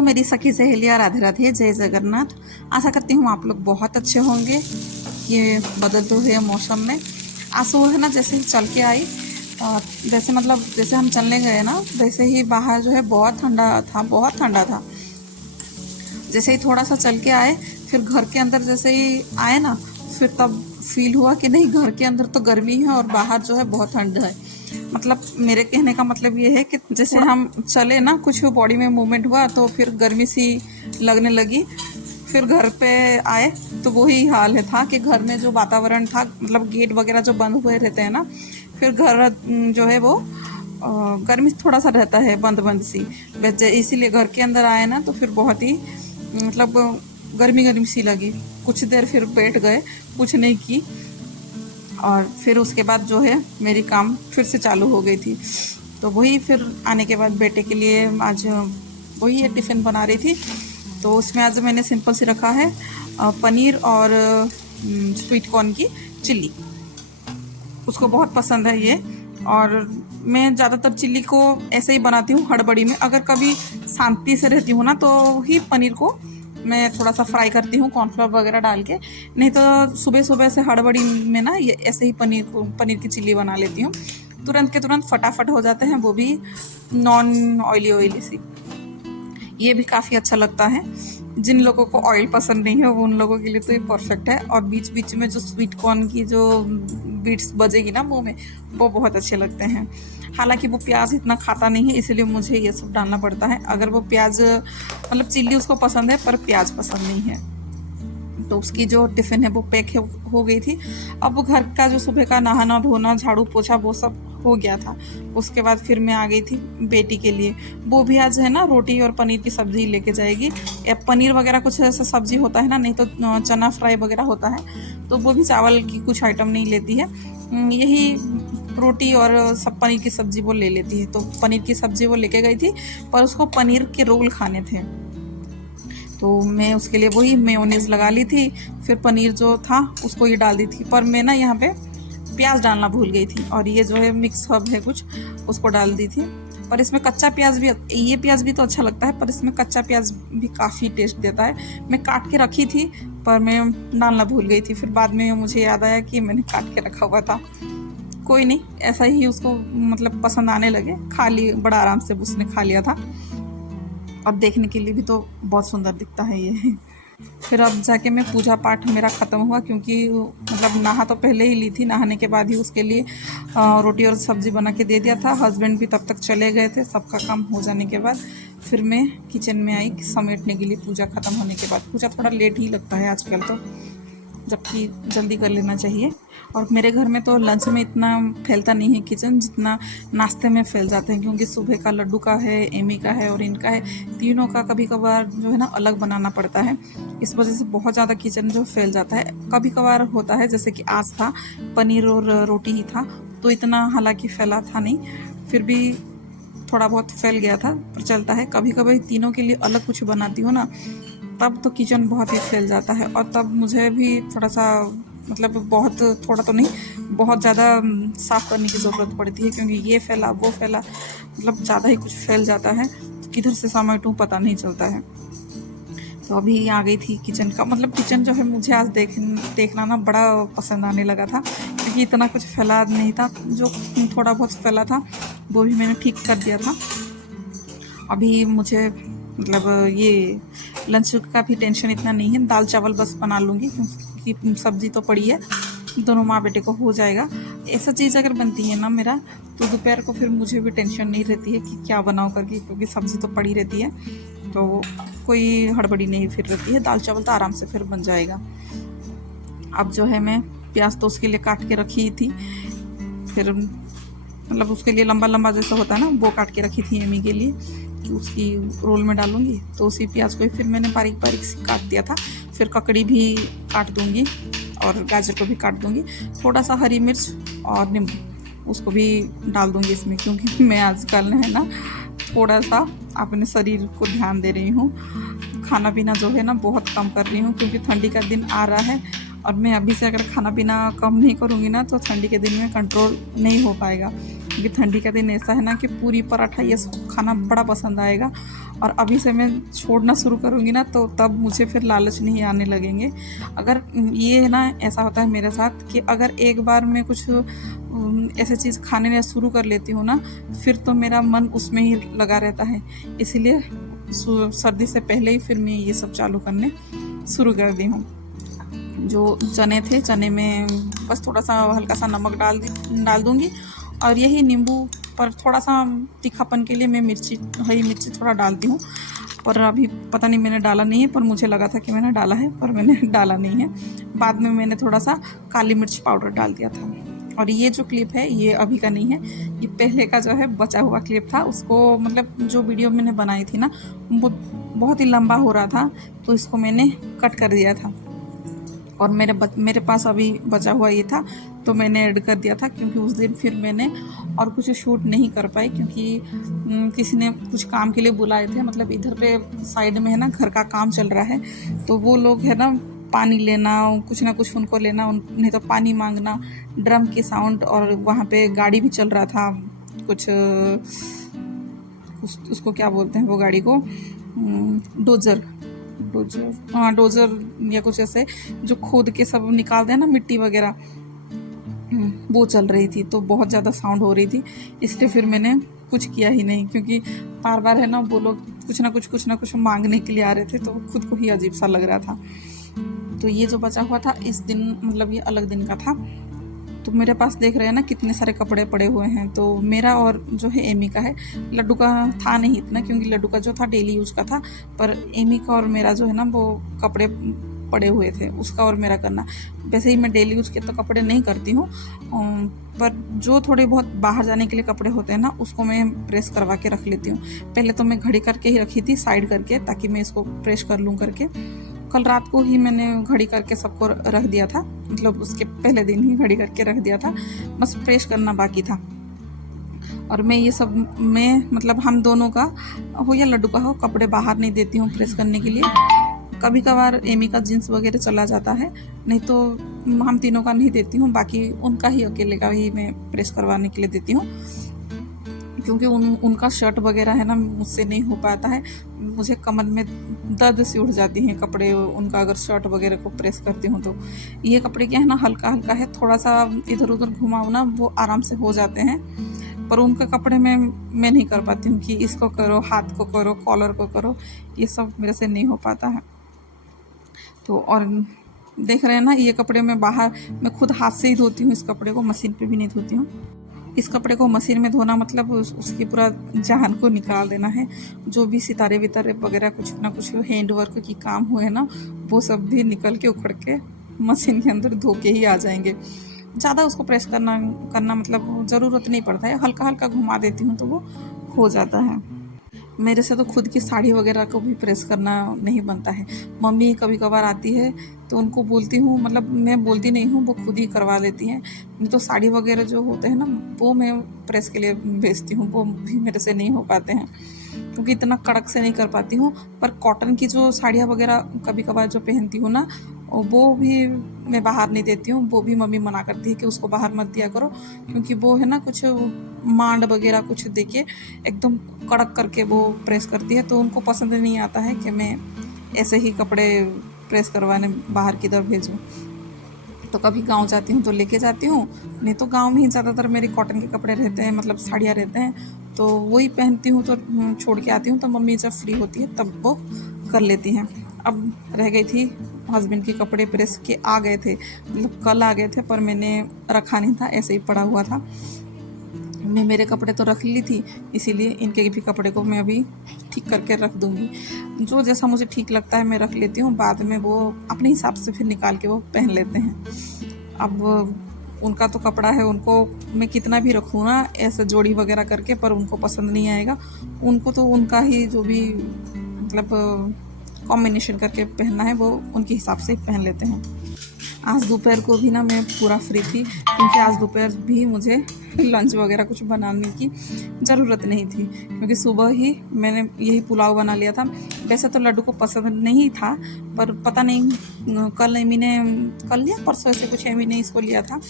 Hello मेरी सखी सहेलियाँ, राधे राधे, जय जगन्नाथ। आशा करती हूँ आप लोग बहुत अच्छे होंगे। ये बदलते हुए मौसम में आज सुबह है ना, जैसे ही चल के आई, वैसे मतलब जैसे हम चलने गए ना, वैसे ही बाहर जो है बहुत ठंडा था, बहुत ठंडा था। जैसे ही थोड़ा सा चल के आए, फिर घर के अंदर जैसे ही आए ना, फिर तब फील हुआ कि नहीं, घर के अंदर तो गर्मी है और बाहर जो है बहुत ठंड है। मतलब मेरे कहने का मतलब ये है कि जैसे हम चले ना, कुछ बॉडी में मूवमेंट हुआ तो फिर गर्मी सी लगने लगी। फिर घर पे आए तो वही हाल है था कि घर में जो वातावरण था, मतलब गेट वगैरह जो बंद हुए रहते हैं ना, फिर घर जो है वो गर्मी थोड़ा सा रहता है, बंद बंद सी। वैसे इसीलिए घर के अंदर आए ना तो फिर बहुत ही मतलब गर्मी गर्मी सी लगी। कुछ देर फिर बैठ गए, कुछ नहीं की, और फिर उसके बाद जो है मेरी काम फिर से चालू हो गई थी। तो वही फिर आने के बाद बेटे के लिए आज वही टिफ़िन बना रही थी। तो उसमें आज मैंने सिंपल सी रखा है पनीर और स्वीट कॉर्न की चिल्ली। उसको बहुत पसंद है ये। और मैं ज़्यादातर चिल्ली को ऐसे ही बनाती हूँ हड़बड़ी में। अगर कभी शांति से रहती हूँ ना तो ही पनीर को मैं थोड़ा सा फ्राई करती हूँ कॉर्नफ्लोर वगैरह डाल के। नहीं तो सुबह सुबह से हड़बड़ी में ना ये ऐसे ही पनीर की चिल्ली बना लेती हूँ। तुरंत के तुरंत फटाफट हो जाते हैं, वो भी नॉन ऑयली सी। ये भी काफ़ी अच्छा लगता है। जिन लोगों को ऑयल पसंद नहीं है वो उन लोगों के लिए तो ये परफेक्ट है। और बीच बीच में जो स्वीट कॉर्न की जो बीट्स बजेगी ना मुंह में, वो बहुत अच्छे लगते हैं। हालांकि वो प्याज इतना खाता नहीं है, इसलिए मुझे ये सब डालना पड़ता है। अगर वो प्याज मतलब चिल्ली उसको पसंद है पर प्याज पसंद नहीं है। तो उसकी जो टिफ़िन है वो पैक हो गई थी। अब वो घर का जो सुबह का नहाना धोना झाड़ू पोछा वो सब हो गया था। उसके बाद फिर मैं आ गई थी बेटी के लिए। वो भी आज है ना रोटी और पनीर की सब्ज़ी लेके जाएगी। पनीर वगैरह कुछ ऐसा सब्ज़ी होता है ना, नहीं तो चना फ्राई वगैरह होता है। तो वो भी चावल की कुछ आइटम नहीं लेती है, यही रोटी और सब पनीर की सब्ज़ी वो ले लेती है। तो पनीर की सब्ज़ी वो लेके गई थी, पर उसको पनीर के रोल खाने थे। तो मैं उसके लिए वही मेयोनीज़ लगा ली थी। फिर पनीर जो था उसको ये डाल दी थी, पर मैं ना यहाँ पे प्याज डालना भूल गई थी। और ये जो है मिक्स हर्ब है कुछ, उसको डाल दी थी। पर इसमें कच्चा प्याज भी, ये प्याज भी तो अच्छा लगता है, पर इसमें कच्चा प्याज भी काफ़ी टेस्ट देता है। मैं काट के रखी थी पर मैं डालना भूल गई थी। फिर बाद में मुझे याद आया कि मैंने काट के रखा हुआ था। कोई नहीं, ऐसा ही उसको मतलब पसंद आने लगे, खा ली, बड़ा आराम से उसने खा लिया था। अब देखने के लिए भी तो बहुत सुंदर दिखता है ये। फिर अब जाके मैं पूजा पाठ मेरा ख़त्म हुआ, क्योंकि मतलब नहा तो पहले ही ली थी, नहाने के बाद ही उसके लिए रोटी और सब्ज़ी बना के दे दिया था। हस्बैंड भी तब तक चले गए थे। सबका काम हो जाने के बाद फिर मैं किचन में आई समेटने के लिए, पूजा ख़त्म होने के बाद। पूजा थोड़ा लेट ही लगता है आजकल तो, जबकि जल्दी कर लेना चाहिए। और मेरे घर में तो लंच में इतना फैलता नहीं है किचन, जितना नाश्ते में फैल जाते हैं। क्योंकि सुबह का लड्डू का है, एमी का है और इनका है, तीनों का कभी कभार जो है ना अलग बनाना पड़ता है। इस वजह से बहुत ज़्यादा किचन जो फैल जाता है। कभी कभार होता है, जैसे कि आज था पनीर और रोटी ही था, तो इतना हालांकि फैला था नहीं, फिर भी थोड़ा बहुत फैल गया था, पर चलता है। कभी कभी तीनों के लिए अलग कुछ बनाती हूँ ना, तब तो किचन बहुत ही फैल जाता है। और तब मुझे भी थोड़ा सा मतलब बहुत थोड़ा तो नहीं, बहुत ज़्यादा साफ़ करने की ज़रूरत पड़ती है, क्योंकि ये फैला वो फैला, मतलब ज़्यादा ही कुछ फैल जाता है। तो किधर से समेटूं पता नहीं चलता है। तो अभी आ गई थी किचन का, मतलब किचन जो है मुझे आज देखना ना बड़ा पसंद आने लगा था, क्योंकि इतना कुछ फैला नहीं था। जो थोड़ा बहुत फैला था वो भी मैंने ठीक कर दिया था। अभी मुझे मतलब ये लंच का भी टेंशन इतना नहीं है, दाल चावल बस बना लूँगी, क्योंकि सब्ज़ी तो पड़ी है, दोनों माँ बेटे को हो जाएगा। ऐसा चीज़ अगर बनती है ना मेरा, तो दोपहर को फिर मुझे भी टेंशन नहीं रहती है कि क्या बनाऊँ करके, क्योंकि सब्ज़ी तो पड़ी रहती है, तो कोई हड़बड़ी नहीं फिर रहती है। दाल चावल तो आराम से फिर बन जाएगा। अब जो है मैं प्याज तो उसके लिए काट के रखी थी, फिर मतलब उसके लिए लंबा लंबा जैसा होता है ना, वो काट के रखी थी एमी के लिए कि उसकी रोल में डालूंगी। तो उसी प्याज को ही फिर मैंने बारीक बारीक से काट दिया था। फिर ककड़ी भी काट दूंगी और गाजर को भी काट दूंगी। थोड़ा सा हरी मिर्च और नींबू उसको भी डाल दूंगी इसमें, क्योंकि मैं आजकल है ना थोड़ा सा अपने शरीर को ध्यान दे रही हूँ। खाना पीना जो है ना बहुत कम कर रही हूँ, क्योंकि ठंडी का दिन आ रहा है। और मैं अभी से अगर खाना पीना कम नहीं करूँगी ना, तो ठंडी के दिन में कंट्रोल नहीं हो पाएगा। क्योंकि ठंडी का दिन ऐसा है ना कि पूरी पराठा ये सब खाना बड़ा पसंद आएगा। और अभी से मैं छोड़ना शुरू करूँगी ना तो तब मुझे फिर लालच नहीं आने लगेंगे। अगर ये है ना, ऐसा होता है मेरे साथ कि अगर एक बार मैं कुछ ऐसे चीज़ खाने शुरू कर लेती हूँ ना, फिर तो मेरा मन उसमें ही लगा रहता है। इसीलिए सर्दी से पहले ही फिर मैं ये सब चालू करने शुरू कर दी हूँ। जो चने थे, चने में बस थोड़ा सा हल्का सा नमक डाल दूँगी, और यही नींबू पर थोड़ा सा तीखापन के लिए मैं हरी मिर्ची थोड़ा डालती हूँ। पर अभी पता नहीं मैंने डाला नहीं है, पर मुझे लगा था कि मैंने डाला है, पर मैंने डाला नहीं है। बाद में मैंने थोड़ा सा काली मिर्च पाउडर डाल दिया था। और ये जो क्लिप है ये अभी का नहीं है, ये पहले का जो है बचा हुआ क्लिप था। उसको मतलब जो वीडियो मैंने बनाई थी ना, वो बहुत ही लंबा हो रहा था, तो इसको मैंने कट कर दिया था। और मेरे पास अभी बचा हुआ ये था, तो मैंने ऐड कर दिया था। क्योंकि उस दिन फिर मैंने और कुछ शूट नहीं कर पाई, क्योंकि किसी ने कुछ काम के लिए बुलाए थे। मतलब इधर पे साइड में है ना, घर का काम चल रहा है, तो वो लोग है ना पानी लेना, कुछ ना कुछ उनको लेना, नहीं तो पानी मांगना, ड्रम की साउंड, और वहाँ पे गाड़ी भी चल रहा था कुछ, उसको क्या बोलते हैं वो गाड़ी को, डोजर, हाँ डोजर या कुछ ऐसे, जो खोद के सब निकालते हैं ना मिट्टी वगैरह, वो चल रही थी। तो बहुत ज़्यादा साउंड हो रही थी, इसलिए फिर मैंने कुछ किया ही नहीं। क्योंकि बार बार है ना वो लोग कुछ ना कुछ मांगने के लिए आ रहे थे, तो खुद को ही अजीब सा लग रहा था। तो ये जो बचा हुआ था इस दिन, मतलब ये अलग दिन का था। तो मेरे पास देख रहे हैं ना कितने सारे कपड़े पड़े हुए हैं। तो मेरा और जो है एमी का है, लड्डू का था नहीं इतना, क्योंकि लड्डू का जो था डेली यूज का था। पर एमी का और मेरा जो है ना वो कपड़े पड़े हुए थे, उसका और मेरा करना। वैसे ही मैं डेली यूज के तो कपड़े नहीं करती हूँ, पर जो थोड़े बहुत बाहर जाने के लिए कपड़े होते हैं ना, उसको मैं प्रेस करवा के रख लेती हूँ। पहले तो मैं घड़ी करके ही रखी थी साइड करके, ताकि मैं इसको प्रेस कर लूँ करके। कल रात को ही मैंने घड़ी करके सबको रख दिया था, मतलब उसके पहले दिन ही घड़ी करके रख दिया था, बस प्रेस करना बाकी था। और मैं ये सब में मतलब हम दोनों का हो या लड्डू का हो, कपड़े बाहर नहीं देती हूँ प्रेस करने के लिए। कभी कभार एमी का जीन्स वगैरह चला जाता है, नहीं तो हम तीनों का नहीं देती हूँ, बाकी उनका ही अकेले का ही मैं प्रेस करवाने के लिए देती हूँ। क्योंकि उनका शर्ट वगैरह है ना मुझसे नहीं हो पाता है, मुझे कमर में दर्द से उठ जाती हैं कपड़े उनका, अगर शर्ट वगैरह को प्रेस करती हूँ तो। ये कपड़े क्या है ना, हल्का हल्का है, थोड़ा सा इधर उधर घुमाओ ना वो आराम से हो जाते हैं। पर उनके कपड़े में मैं नहीं कर पाती हूँ कि इसको करो, हाथ को करो, कॉलर को करो, ये सब मेरे से नहीं हो पाता है। तो और देख रहे हैं ना, ये कपड़े मैं बाहर मैं खुद हाथ से ही धोती हूँ, इस कपड़े को मशीन पे भी नहीं धोती हूँ। इस कपड़े को मशीन में धोना मतलब उसकी पूरा जान को निकाल देना है। जो भी सितारे वितारे वगैरह कुछ ना कुछ हैंड वर्क की काम हुए ना, वो सब भी निकल के उखड़ के मशीन के अंदर धो के ही आ जाएंगे। ज़्यादा उसको प्रेस करना मतलब ज़रूरत नहीं पड़ता है, हल्का हल्का घुमा देती हूँ तो वो हो जाता है। मेरे से तो खुद की साड़ी वगैरह को भी प्रेस करना नहीं बनता है। मम्मी कभी कभार आती है तो उनको बोलती हूँ, मतलब मैं बोलती नहीं हूँ, वो खुद ही करवा लेती हैं। नहीं तो साड़ी वगैरह जो होते हैं ना, वो मैं प्रेस के लिए भेजती हूँ, वो भी मेरे से नहीं हो पाते हैं, क्योंकि इतना कड़क से नहीं कर पाती हूँ। पर कॉटन की जो साड़ियाँ वगैरह कभी कभार जो पहनती हूँ ना, वो भी मैं बाहर नहीं देती हूँ। वो भी मम्मी मना करती है कि उसको बाहर मत दिया करो, क्योंकि वो है ना कुछ मांड वगैरह कुछ देके एकदम कड़क करके वो प्रेस करती है, तो उनको पसंद नहीं आता है कि मैं ऐसे ही कपड़े प्रेस करवाने बाहर किधर भेजूँ। तो कभी गांव जाती हूँ तो लेके जाती हूँ, नहीं तो गांव में ही ज़्यादातर मेरे कॉटन के कपड़े रहते हैं, मतलब साड़ियाँ रहते हैं, तो वही पहनती हूँ। तो छोड़ के आती हूँ, तो मम्मी जब फ्री होती है तब वो कर लेती हैं। अब रह गई थी हस्बैंड के कपड़े प्रेस के, आ गए थे, मतलब कल आ गए थे, पर मैंने रखा नहीं था, ऐसे ही पड़ा हुआ था। मैं मेरे कपड़े तो रख ली थी, इसीलिए इनके भी कपड़े को मैं अभी ठीक करके रख दूँगी। जो जैसा मुझे ठीक लगता है मैं रख लेती हूँ, बाद में वो अपने हिसाब से फिर निकाल के वो पहन लेते हैं। अब उनका तो कपड़ा है, उनको मैं कितना भी रखूँ ना ऐसे जोड़ी वगैरह करके, पर उनको पसंद नहीं आएगा। उनको तो उनका ही जो भी मतलब कॉम्बिनेशन करके पहनना है, वो उनके हिसाब से पहन लेते हैं। आज दोपहर को भी ना मैं पूरा फ्री थी, क्योंकि आज दोपहर भी मुझे लंच वगैरह कुछ बनाने की ज़रूरत नहीं थी, क्योंकि सुबह ही मैंने यही पुलाव बना लिया था। वैसे तो लड्डू को पसंद नहीं था, पर पता नहीं कल या परसों ऐसे कुछ एमी ने इसको लिया था,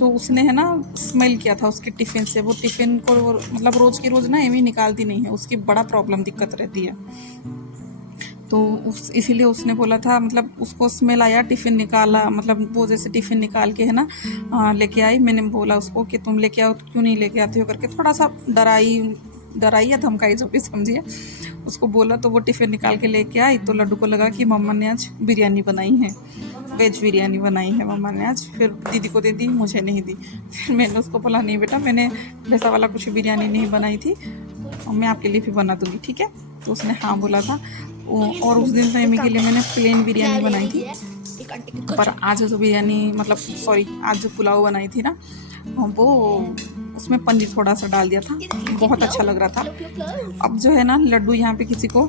तो उसने है ना स्मेल किया था उसके टिफ़िन से। वो टिफ़िन को मतलब रोज़ की रोज़ ना एमी निकालती नहीं है, उसकी बड़ा प्रॉब्लम दिक्कत रहती है। तो उस इसीलिए उसने बोला था, मतलब उसको स्मेल आया, टिफ़िन निकाला, मतलब वो जैसे टिफ़िन निकाल के है ना लेके आई। मैंने बोला उसको कि तुम लेके आओ, तो क्यों नहीं लेके आती हो करके थोड़ा सा डराई या धमकाई, जो भी समझिए। उसको बोला तो वो टिफ़िन निकाल के लेके आई। तो लड्डू को लगा कि मम्मा ने आज बिरयानी बनाई है, वेज बिरयानी बनाई है मम्मा ने आज। फिर दीदी को दे दी, मुझे नहीं दी। फिर मैंने उसको बोला नहीं बेटा, मैंने वैसा वाला कुछ बिरयानी नहीं बनाई थी, मैं आपके लिए भी बना दूँगी, ठीक है। तो उसने हाँ बोला था। और उस दिन तो एमी के लिए मैंने प्लेन बिरयानी बनाई थी, पर आज जो बिरयानी मतलब सॉरी आज जो पुलाव बनाई थी ना, वो उसमें पनीर थोड़ा सा डाल दिया था, बहुत अच्छा लग रहा था। अब जो है ना लड्डू यहाँ पे किसी को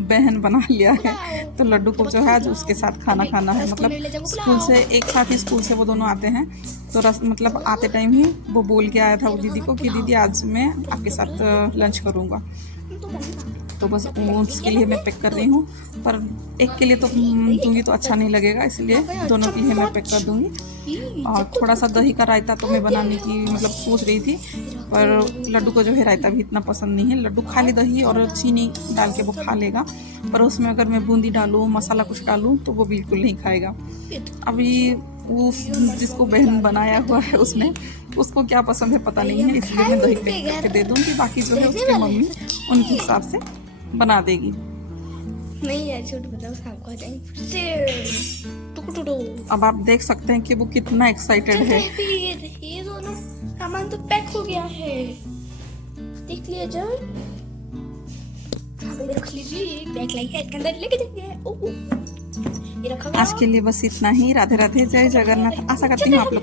बहन बना लिया है, तो लड्डू को जो है आज उसके साथ खाना खाना है। मतलब स्कूल से एक साथ ही स्कूल से वो दोनों आते हैं, तो मतलब आते टाइम ही वो बोल के आया था वो दीदी को कि दीदी आज मैं आपके साथ लंच करूँगा। तो बस उसके लिए मैं पैक कर रही हूँ, पर एक के लिए तो दूंगी तो अच्छा नहीं लगेगा, इसलिए दोनों के लिए मैं पैक कर दूंगी। और थोड़ा सा दही का रायता तो मैं बनाने की मतलब सोच रही थी, पर लड्डू को जो है रायता भी इतना पसंद नहीं है। लड्डू खाली दही और चीनी डाल के वो खा लेगा, पर उसमें अगर मैं बूंदी डालूँ, मसाला कुछ डालूँ, तो वो बिल्कुल नहीं खाएगा। अभी उस जिसको बहन बनाया हुआ है उसने, उसको क्या पसंद है पता नहीं है, इसलिए मैं दही पैक करके दे दूँगी। बाकी जो है उसकी मम्मी उनके हिसाब से बना देगी। नहीं यार झूठ बताओ, शाम को आ जाएंगे। अब आप देख सकते हैं कि वो कितना एक्साइटेड है। ये दोनों सामान तो पैक हो गया है, देख लिया जाए। रख लीजिए, बैग लाइए, इसके अंदर लेके जाइए। ये रखा आज के लिए बस इतना ही। राधे राधे, जय जगन्नाथ। आशा करती हूँ आप लोग